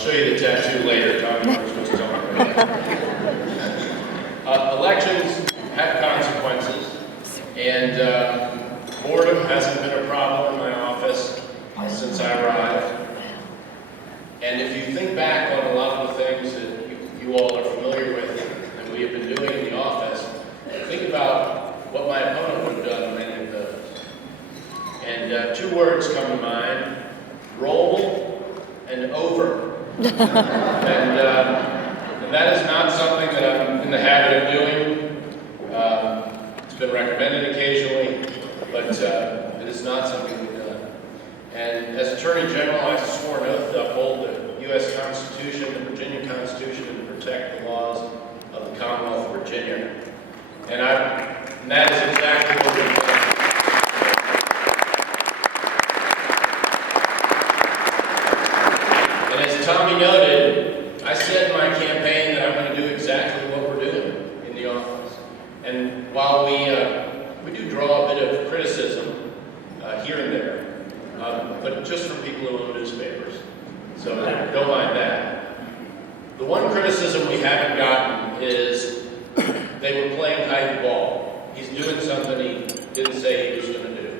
I'll show you the tattoo later. Tom knows what he's talking about. Elections have consequences, and boredom hasn't been a problem in my office since I arrived. And if you think back on a lot of the things that you all are familiar with that we have been doing in the office, think about what my opponent would have done in many of those. And two words come to mind: roll and over. And that is not something that I'm in the habit of doing. It's been recommended occasionally, but it is not something we've done. And as Attorney General, I swore an oath to uphold the U.S. Constitution, the Virginia Constitution, and to protect the laws of the Commonwealth of Virginia. And that is exactly what we're doing. And as Tommy noted, I said in my campaign that I'm going to do exactly what we're doing in the office. And while we do draw a bit of criticism here and there, but just from people who own newspapers, so don't mind that. The one criticism we haven't gotten is they were playing hide the ball. He's doing something he didn't say he was going to do.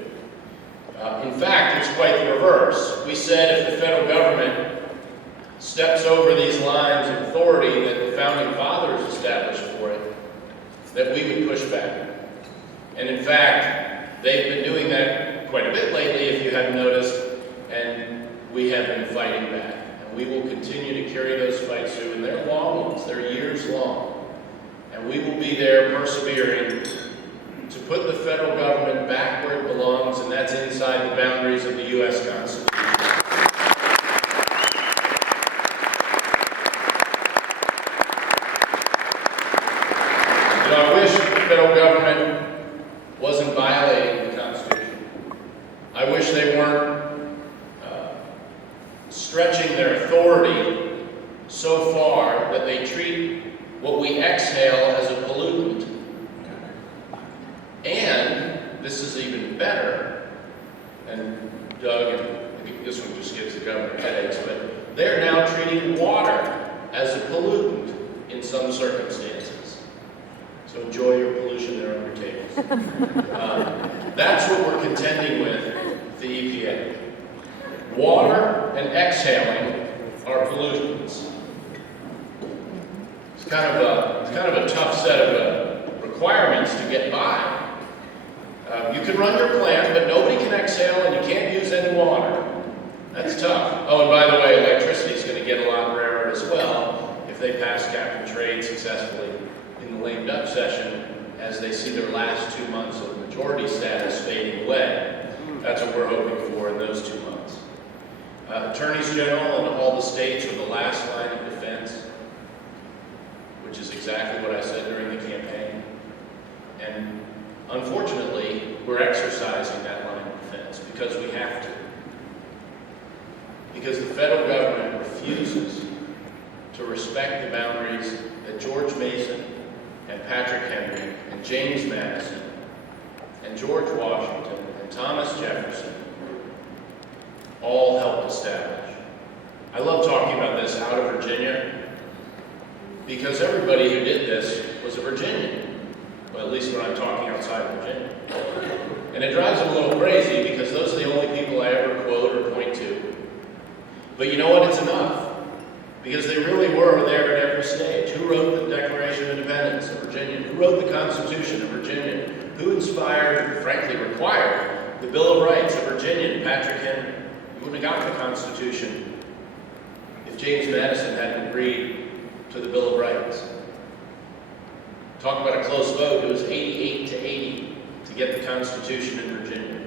In fact, it's quite the reverse. We said if the federal government steps over these lines of authority that the founding fathers established for it, that we would push back. And in fact, they've been doing that quite a bit lately, if you haven't noticed, and we have been fighting back. And we will continue to carry those fights through, and they're long ones, they're years long. And we will be there persevering to put the federal government back where it belongs, and that's inside the boundaries of the U.S. Constitution. I wish the federal government wasn't violating the Constitution. I wish they weren't stretching their authority so far that they treat what we exhale as a pollutant. And this is even better, and Doug, and this one just gives the government headaches, but they're now treating water as a pollutant in some circumstances. So enjoy your pollution there on your tables. That's what we're contending with the EPA. Water and exhaling are pollutants. It's kind of a tough set of requirements to get by. You can run your plant, but nobody can exhale and you can't use any water. That's tough. Oh, and by the way, electricity is going to get a lot rarer as well if they pass cap and trade successfully in the lame duck session as they see their last 2 months of majority status fading away. That's what we're hoping for in those 2 months. Attorneys General in all the states are the last line of defense, which is exactly what I said during the campaign. And unfortunately, we're exercising that line of defense because we have to. Because the federal government refuses to respect the boundaries that George Mason and Patrick Henry and James Madison and George Washington and Thomas Jefferson all helped establish. I love talking about this out of Virginia because everybody who did this was a Virginian, well, at least when I'm talking outside of Virginia. And it drives them a little crazy because those are the only people I ever quote or point to. But you know what? It's enough. Because they really were there at every stage. Who wrote the Declaration of Independence of Virginia? Who wrote the Constitution of Virginia? Who inspired, frankly required, the Bill of Rights of Virginia? Patrick Henry. We wouldn't have gotten the Constitution if James Madison hadn't agreed to the Bill of Rights. Talk about a close vote. It was 88 to 80 to get the Constitution in Virginia.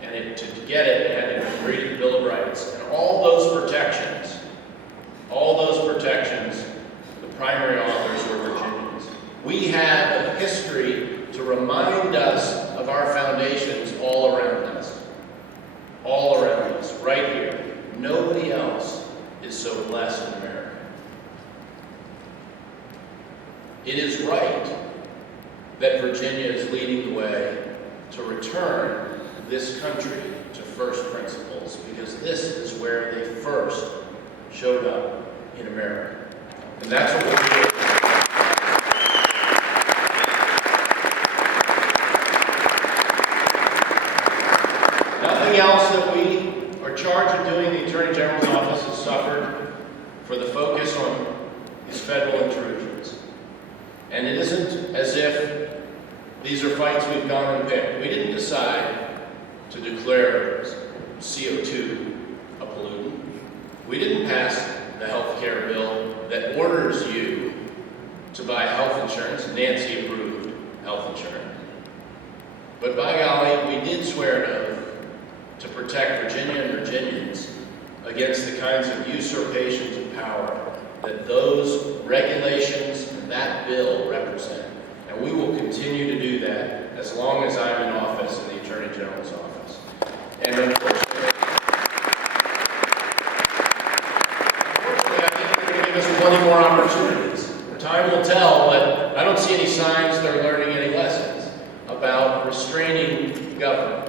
And to get it, they had to agree to the Bill of Rights. And all those protections, the primary authors were Virginians. We have a history to remind us of our foundations all around us, right here. Nobody else is so blessed in America. It is right that Virginia is leading the way to return this country to first principles, because this is where they first showed up in America. And that's what we're doing. Nothing else that we are charged with doing in the Attorney General's office has suffered for the focus on these federal intrusions. And it isn't as if these are fights we've gone and picked. We didn't decide to declare CO2 a pollutant. We didn't pass the health care bill that orders you to buy health insurance, Nancy-approved health insurance. But by golly, we did swear an oath to protect Virginia and Virginians against the kinds of usurpations of power that those regulations and that bill represent. And we will continue to do that as long as I'm in office in the Attorney General's office. And unfortunately, I think they're going to give us plenty more opportunities. Time will tell, but I don't see any signs they're learning any lessons about restraining government.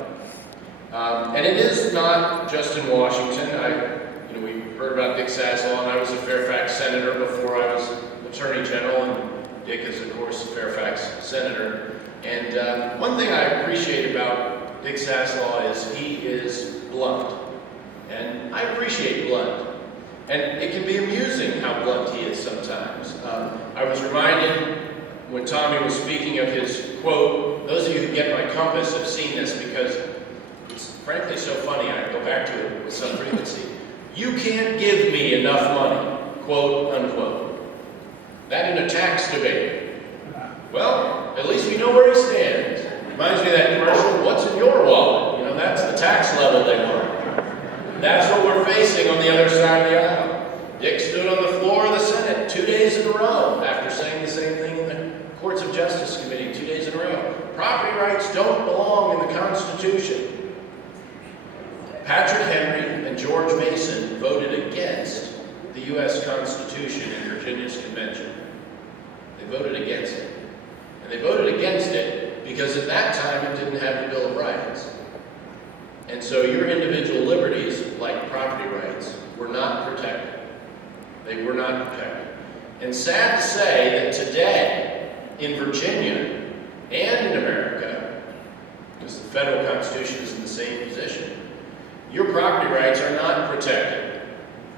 And it is not just in Washington. We heard about Dick Saslaw, and I was a Fairfax senator before I was Attorney General, and Dick is, of course, a Fairfax senator. And one thing I appreciate about Dick Saslaw is he is blunt. And I appreciate blunt. And it can be amusing how blunt he is sometimes. I was reminded when Tommy was speaking of his quote, those of you who get my compass have seen this because it's frankly so funny, I go back to it with some frequency. You can't give me enough money, quote, unquote. That in a tax debate. Well, at least we know where he stands. Reminds me of that commercial, what's in your wallet? That's the tax level they want. That's what we're facing on the other side of the aisle. Dick stood on the floor of the Senate 2 days in a row after saying the same thing in the Courts of Justice Committee 2 days in a row. Property rights don't belong in the Constitution. Patrick Henry and George Mason voted against the U.S. Constitution in Virginia's convention. They voted against it. And they voted against it because at that time it didn't have the Bill of Rights. And so your individual liberties, like property rights, were not protected. They were not protected. And sad to say that today, in Virginia and in America, because the federal Constitution is in the same position, your property rights are not protected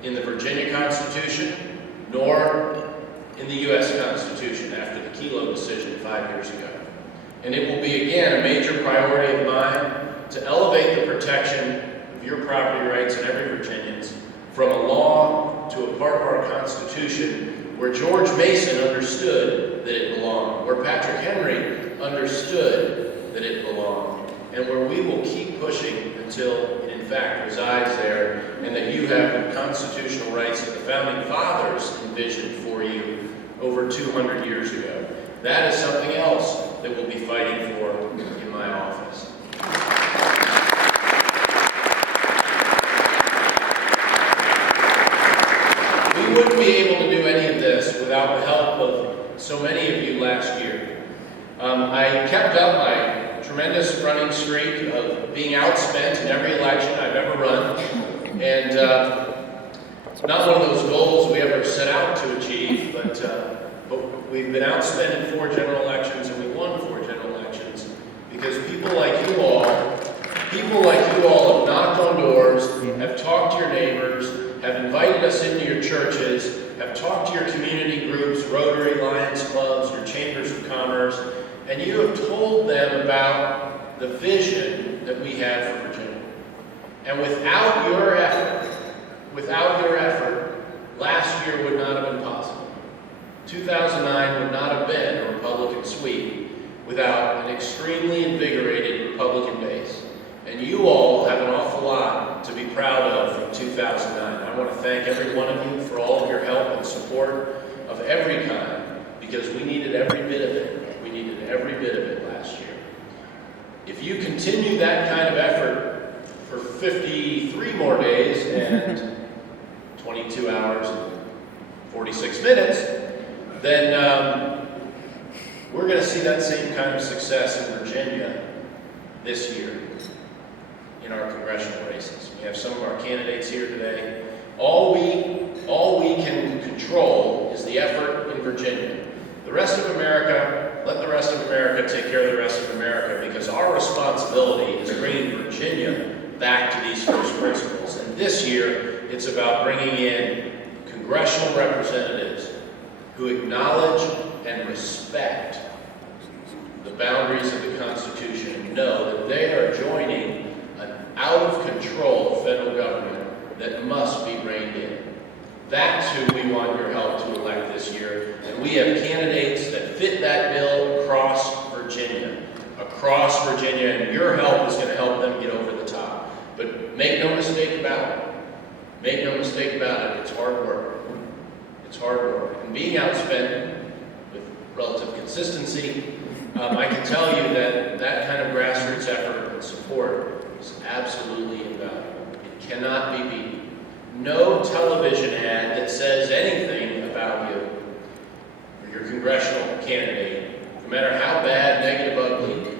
in the Virginia Constitution, nor in the U.S. Constitution after the Kelo decision 5 years ago. And it will be, again, a major priority of mine to elevate the protection of your property rights and every Virginian's from a law to a part of our Constitution where George Mason understood that it belonged, where Patrick Henry understood that it belonged, and where we will keep pushing until it in fact resides there, and that you have the constitutional rights that the Founding Fathers envisioned for you over 200 years ago. That is something else that we'll be fighting for in my office. We wouldn't be able to do any of this without the help of so many of you last year. I kept up my tremendous running streak of being outspent in every election I've ever run, and not one of those goals we ever set out to achieve, but we've been outspent in 4 general elections, and we won 4 general elections because people like you all have knocked on doors, have talked to your neighbors, have invited us into your churches, have talked to your community groups, Rotary, Lions Clubs, your chambers of commerce, and you have told them about the vision that we have for Virginia. And without your effort, last year would not have been possible. 2009 would not have been a Republican sweep without an extremely invigorated Republican base. And you all have an awful lot to be proud of from 2009. I want to thank every one of you for all of your help and support of every kind, because we needed every bit of it. We needed every bit of it last year. If you continue that kind of effort for 53 more days and 22 hours and 46 minutes, then we're going to see that same kind of success in Virginia this year in our congressional races. We have some of our candidates here today. All we all we can control is the effort in Virginia. The rest of America, let the rest of America take care of the rest of America, because our responsibility is bringing Virginia back to these first principles. And this year, it's about bringing in congressional representatives who acknowledge and respect the boundaries of the Constitution and know that they are joining an out-of-control federal government that must be reined in. That's who we want your help to elect this year, and we have candidates that fit that bill across Virginia, and your help is going to help them get over the top. But make no mistake about it. Make no mistake about it, it's hard work. It's hard work. And being outspent with relative consistency, I can tell you that that kind of grassroots effort and support is absolutely invaluable. It cannot be beaten. No television ad that says anything about you or your congressional candidate, no matter how bad, negative, ugly,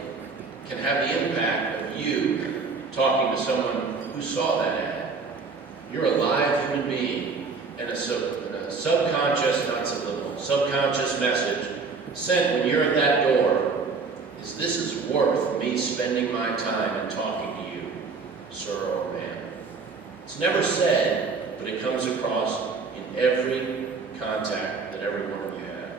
can have the impact of you talking to someone who saw that ad. You're a live human being, and a subconscious, not subliminal, subconscious message sent when you're at that door is, this is worth me spending my time and talking to you, sir or ma'am. It's never said, but it comes across in every contact that every one of you have.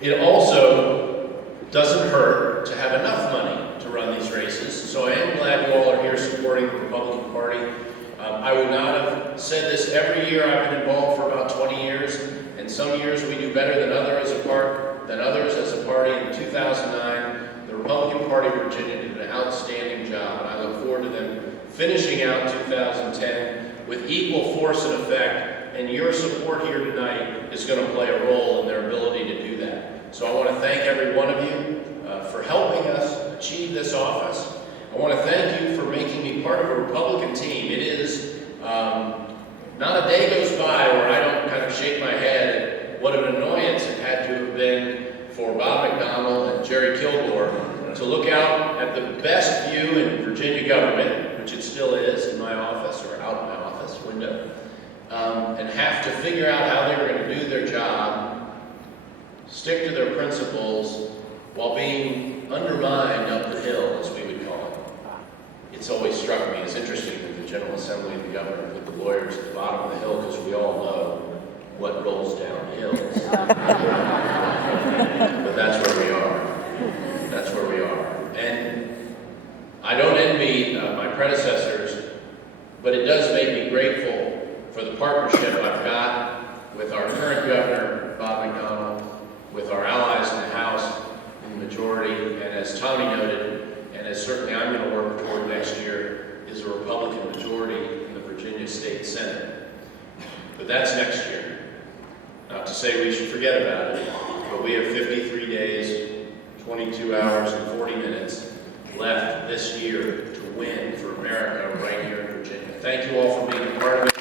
It also doesn't hurt to have enough money to run these races, so I am glad you all are here supporting the Republican Party. I would not have said this every year. I've been involved for about 20 years, and some years we do better than others as a party. In 2009, the Republican Party of Virginia did an outstanding job, and I look forward to them finishing out 2010 with equal force and effect, and your support here tonight is going to play a role in their ability to do that. So I want to thank every one of you for helping us achieve this office. I want to thank you for making me part of a Republican team. It is not a day goes by where I don't kind of shake my head at what an annoyance it had to have been for Bob McDonnell and Jerry Kilgore to look out at the best view in Virginia government, which it still is in my office or out my office window, and have to figure out how they were going to do their job, stick to their principles, while being undermined up the hill, as we would call it. It's always struck me as interesting that the General Assembly and the governor put the lawyers at the bottom of the hill, because we all know what rolls down hills. But that's where we are. That's where we are. And I don't envy my predecessors, but it does make me grateful for the partnership I've got with our current governor, Bob McDonnell, with our allies in the House in the majority, and as Tommy noted, and as certainly I'm going to work toward next year, is a Republican majority in the Virginia State Senate. But that's next year. Not to say we should forget about it, but we have 53 days, 22 hours, and 40 minutes left this year to win for America right here in Virginia. Thank you all for being a part of it.